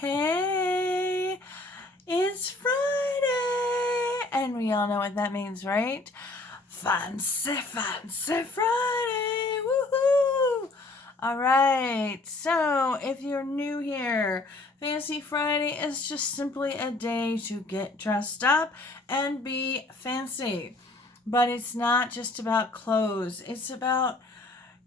Hey, it's Friday, and we all know what that means, right? Fancy, fancy Friday, woohoo! All right, so if you're new here, Fancy Friday is just simply a day to get dressed up and be fancy. But it's not just about clothes, it's about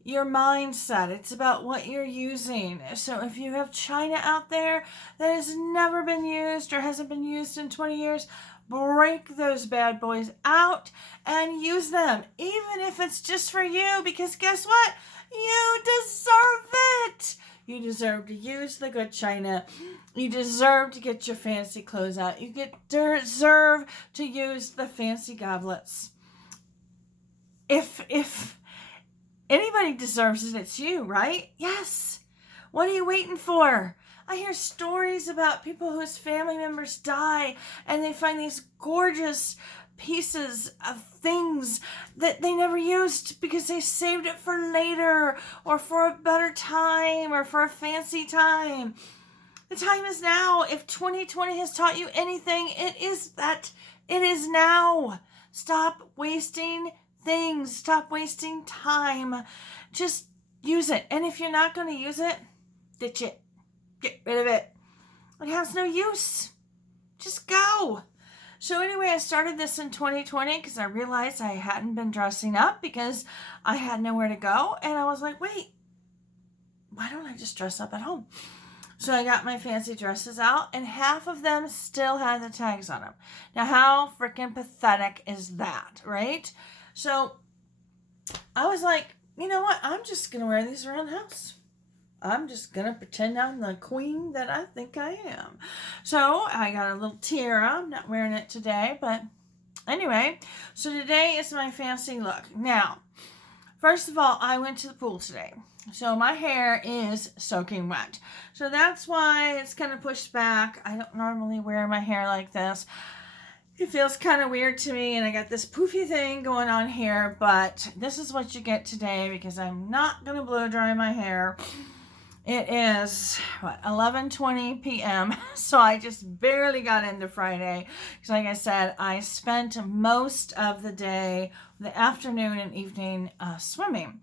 your mindset. It's about what you're using. So if you have china out there that has never been used or hasn't been used in 20 years, break those bad boys out and use them, even if it's just for you, because guess what? You deserve it. You deserve to use the good china. You deserve to get your fancy clothes out. You deserve to use the fancy goblets. If anybody deserves it, it's you, right? Yes. What are you waiting for? I hear stories about people whose family members die and they find these gorgeous pieces of things that they never used because they saved it for later or for a better time or for a fancy time. The time is now. If 2020 has taught you anything, it is now. Stop wasting things. Stop wasting time. Just use it. And if you're not going to use it, ditch it. Get rid of it. It has no use. Just go. So anyway, I started this in 2020 because I realized I hadn't been dressing up because I had nowhere to go. And I was like, wait, why don't I just dress up at home? So I got my fancy dresses out, and half of them still had the tags on them. Now, how freaking pathetic is that, right? So I was like, you know what? I'm just going to wear these around the house. I'm just going to pretend I'm the queen that I think I am. So I got a little tiara. I'm not wearing it today, but anyway. So today is my fancy look. Now, first of all, I went to the pool today. So my hair is soaking wet. So that's why it's kind of pushed back. I don't normally wear my hair like this. It feels kind of weird to me, and I got this poofy thing going on here, but this is what you get today because I'm not going to blow dry my hair. It is, 11:20 p.m., so I just barely got into Friday. Because like I said, I spent most of the day, the afternoon and evening, swimming.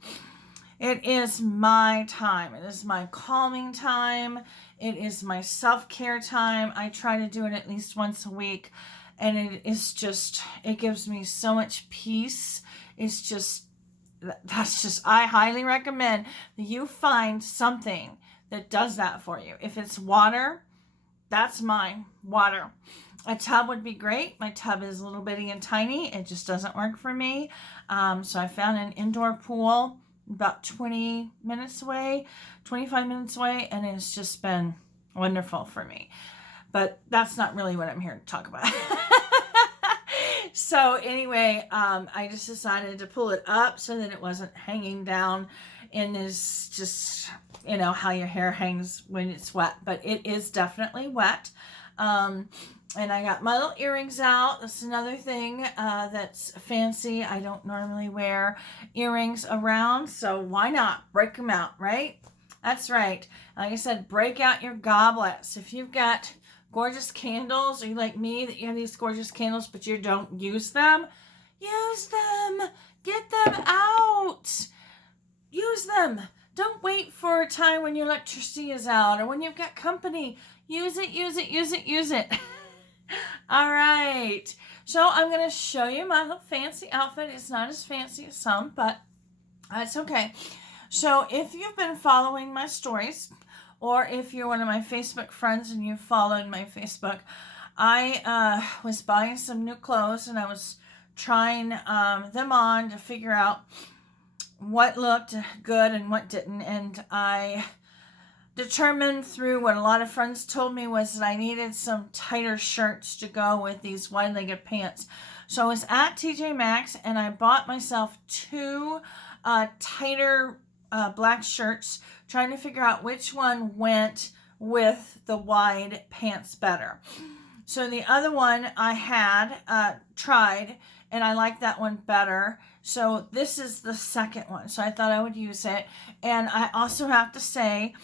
It is my time. It is my calming time. It is my self-care time. I try to do it at least once a week. And it gives me so much peace. I highly recommend that you find something that does that for you. If it's water, that's mine. Water. A tub would be great. My tub is a little bitty and tiny. It just doesn't work for me. So I found an indoor pool about 20 minutes away, 25 minutes away, and it's just been wonderful for me. But that's not really what I'm here to talk about. So anyway, I just decided to pull it up so that it wasn't hanging down in this, just, how your hair hangs when it's wet. But it is definitely wet. And I got my little earrings out. That's another thing that's fancy. I don't normally wear earrings around, so why not break them out, right? That's right. Like I said, break out your goblets. If you've got gorgeous candles, or you like me that you have these gorgeous candles but you don't use them, use them. Get them out. Use them. Don't wait for a time when your electricity is out or when you've got company. Use it, use it, use it, use it. All right. So I'm going to show you my little fancy outfit. It's not as fancy as some, but it's okay. So if you've been following my stories, or if you're one of my Facebook friends and you've followed my Facebook, I was buying some new clothes and I was trying them on to figure out what looked good and what didn't. And I determined through what a lot of friends told me was that I needed some tighter shirts to go with these wide-legged pants. So I was at TJ Maxx and I bought myself two tighter black shirts, trying to figure out which one went with the wide pants better. So the other one I had tried, and I like that one better. So this is the second one. So I thought I would use it. And I also have to say,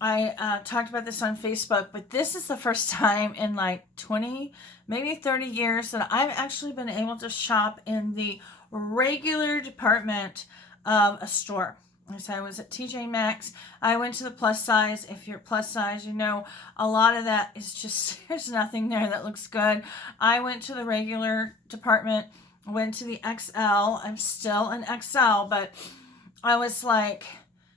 I talked about this on Facebook, but this is the first time in like 20, maybe 30 years that I've actually been able to shop in the regular department of a store. So I was at TJ Maxx. I went to the plus size. If you're plus size, you know a lot of that is just, there's nothing there that looks good. I went to the regular department, went to the XL. I'm still an XL, but I was like,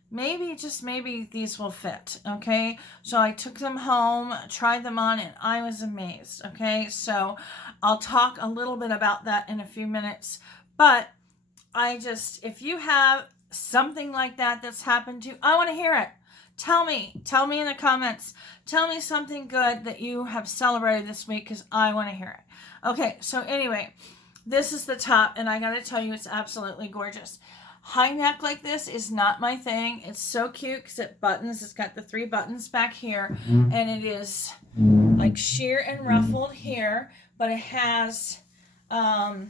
maybe, just maybe these will fit, okay? So I took them home, tried them on, and I was amazed, okay? So I'll talk a little bit about that in a few minutes, but if you have something like that that's happened to you, I want to hear it. Tell me in the comments. Tell me something good that you have celebrated this week, because I want to hear it. Okay, so anyway, this is the top, and I got to tell you, it's absolutely gorgeous. High neck like this is not my thing. It's so cute because it buttons. It's got the 3 buttons back here, and it is like sheer and ruffled here, but it has like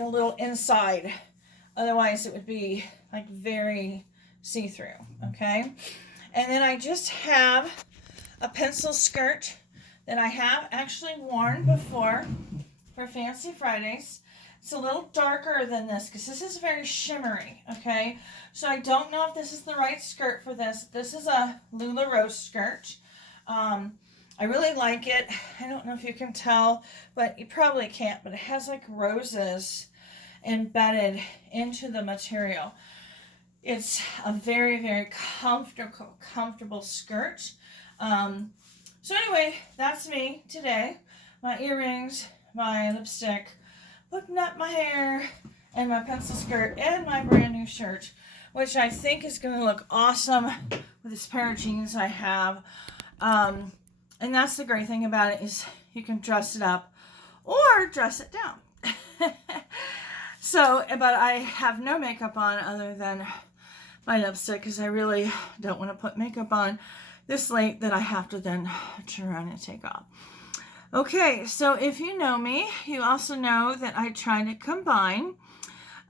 a little inside. Otherwise it would be like very see-through, okay? And then I just have a pencil skirt that I have actually worn before for Fancy Fridays. It's a little darker than this because this is very shimmery, okay? So I don't know if this is the right skirt for this. This is a LuLaRoe skirt. I really like it. I don't know if you can tell, but you probably can't, but it has like roses embedded into the material. It's a very, very comfortable skirt. So anyway, that's me today. My earrings, my lipstick, looking up my hair, and my pencil skirt, and my brand new shirt, which I think is going to look awesome with this pair of jeans I have. And that's the great thing about it, is you can dress it up or dress it down. So, but I have no makeup on other than my lipstick, because I really don't want to put makeup on this late that I have to then turn around and take off. Okay, so if you know me, you also know that I try to combine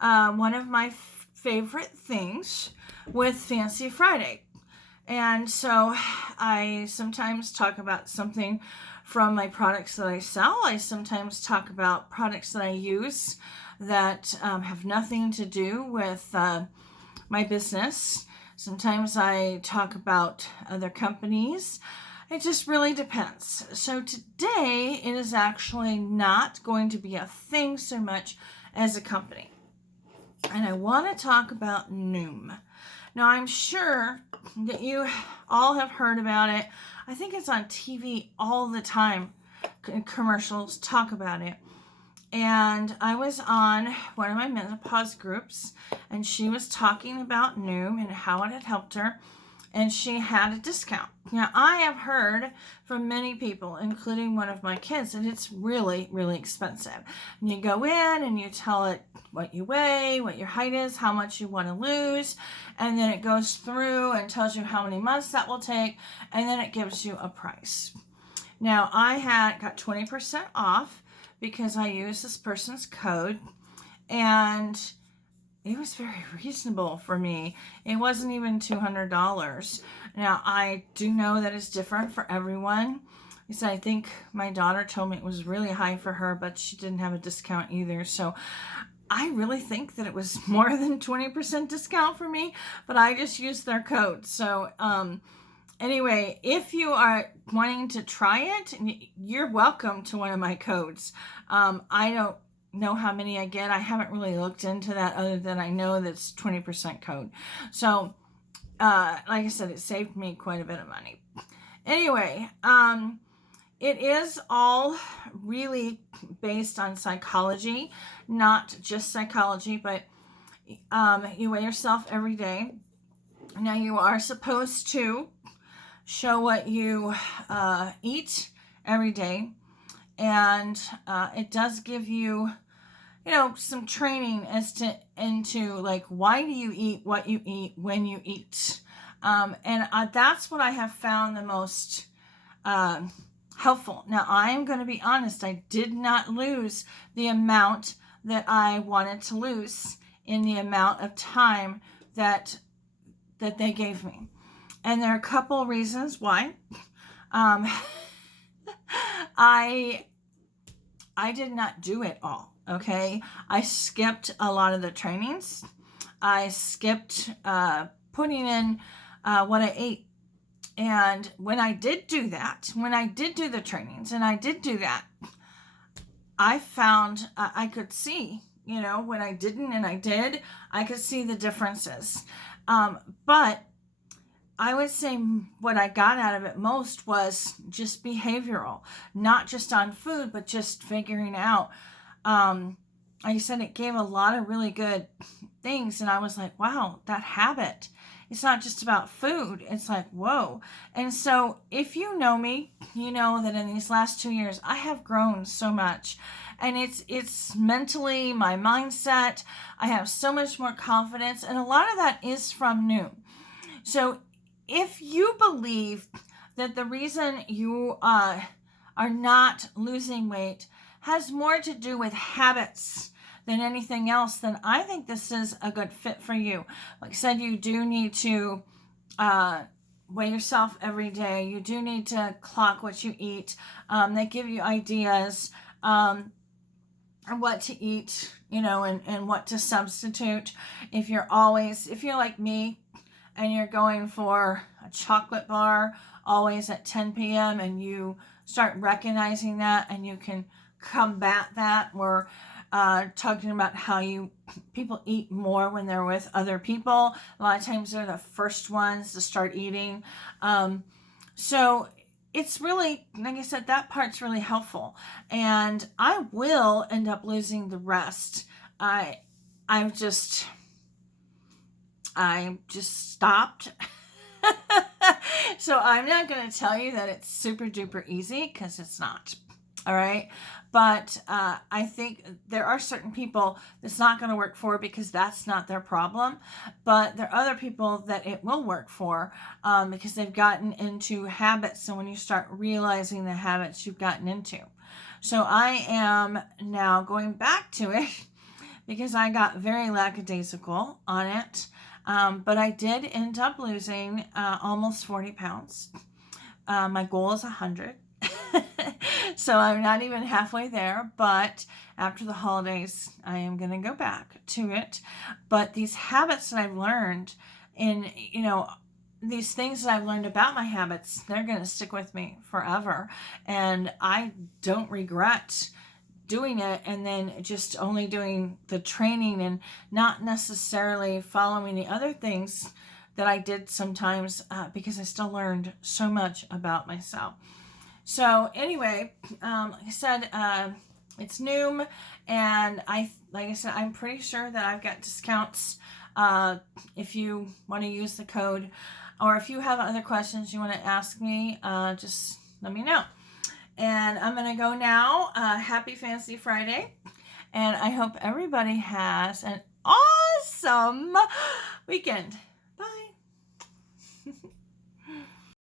one of my favorite things with Fancy Friday. And so I sometimes talk about something from my products that I sell. I sometimes talk about products that I use that have nothing to do with my business. Sometimes I talk about other companies. It just really depends. So today, it is actually not going to be a thing so much as a company. And I want to talk about Noom. Now, I'm sure that you all have heard about it. I think it's on TV all the time. Commercials talk about it. And I was on one of my menopause groups, and she was talking about Noom and how it had helped her, and she had a discount. Now, I have heard from many people, including one of my kids, that it's really, really expensive. And you go in and you tell it what you weigh, what your height is, how much you want to lose, and then it goes through and tells you how many months that will take, and then it gives you a price. Now, I got 20% off because I used this person's code, and it was very reasonable for me. It wasn't even $200. Now, I do know that it's different for everyone. Because I think my daughter told me it was really high for her, but she didn't have a discount either. So I really think that it was more than 20% discount for me, but I just used their code. So anyway, if you are wanting to try it, you're welcome to one of my codes. I don't know how many I get. I haven't really looked into that, other than I know that's 20% code. So, like I said, it saved me quite a bit of money. Anyway, it is all really based on psychology, not just psychology, but you weigh yourself every day. Now, you are supposed to show what you eat every day, and it does give you, some training into like, why do you eat what you eat when you eat, and that's what I have found the most helpful. Now, I am going to be honest, I did not lose the amount that I wanted to lose in the amount of time that they gave me. And there are a couple reasons why. Um, I did not do it all, okay? I skipped a lot of the trainings. I skipped putting in what I ate. And when I did do that, when I did do the trainings and I did do that, I found I could see, when I didn't and I did, I could see the differences. But I would say what I got out of it most was just behavioral, not just on food, but just figuring out. Like I said, it gave a lot of really good things. And I was like, wow, that habit. It's not just about food. It's like, whoa. And so if you know me, you know that in these last 2 years, I have grown so much. And it's mentally, my mindset. I have so much more confidence. And a lot of that is from Noom. So if you believe that the reason you are not losing weight has more to do with habits than anything else, then I think this is a good fit for you. Like I said, you do need to weigh yourself every day. You do need to clock what you eat. They give you ideas on what to eat, and what to substitute. If you're like me and you're going for a chocolate bar always at 10 p.m. and you start recognizing that and you can combat that, we're talking about how people eat more when they're with other people. A lot of times they're the first ones to start eating. So it's really, like I said, that part's really helpful. And I will end up losing the rest. I just stopped. So I'm not going to tell you that it's super duper easy, because it's not. All right. But I think there are certain people that's not going to work for, because that's not their problem. But there are other people that it will work for, because they've gotten into habits. So when you start realizing the habits you've gotten into. So I am now going back to it because I got very lackadaisical on it. But I did end up losing almost 40 pounds. My goal is 100. So I'm not even halfway there, but after the holidays, I am going to go back to it. But these habits that I've learned these things that I've learned about my habits, they're going to stick with me forever. And I don't regret doing it and then just only doing the training and not necessarily following the other things that I did sometimes, because I still learned so much about myself. So anyway, like I said, it's Noom, and like I said, I'm pretty sure that I've got discounts if you want to use the code, or if you have other questions you want to ask me, just let me know. And I'm going to go now. Happy Fancy Friday, and I hope everybody has an awesome weekend.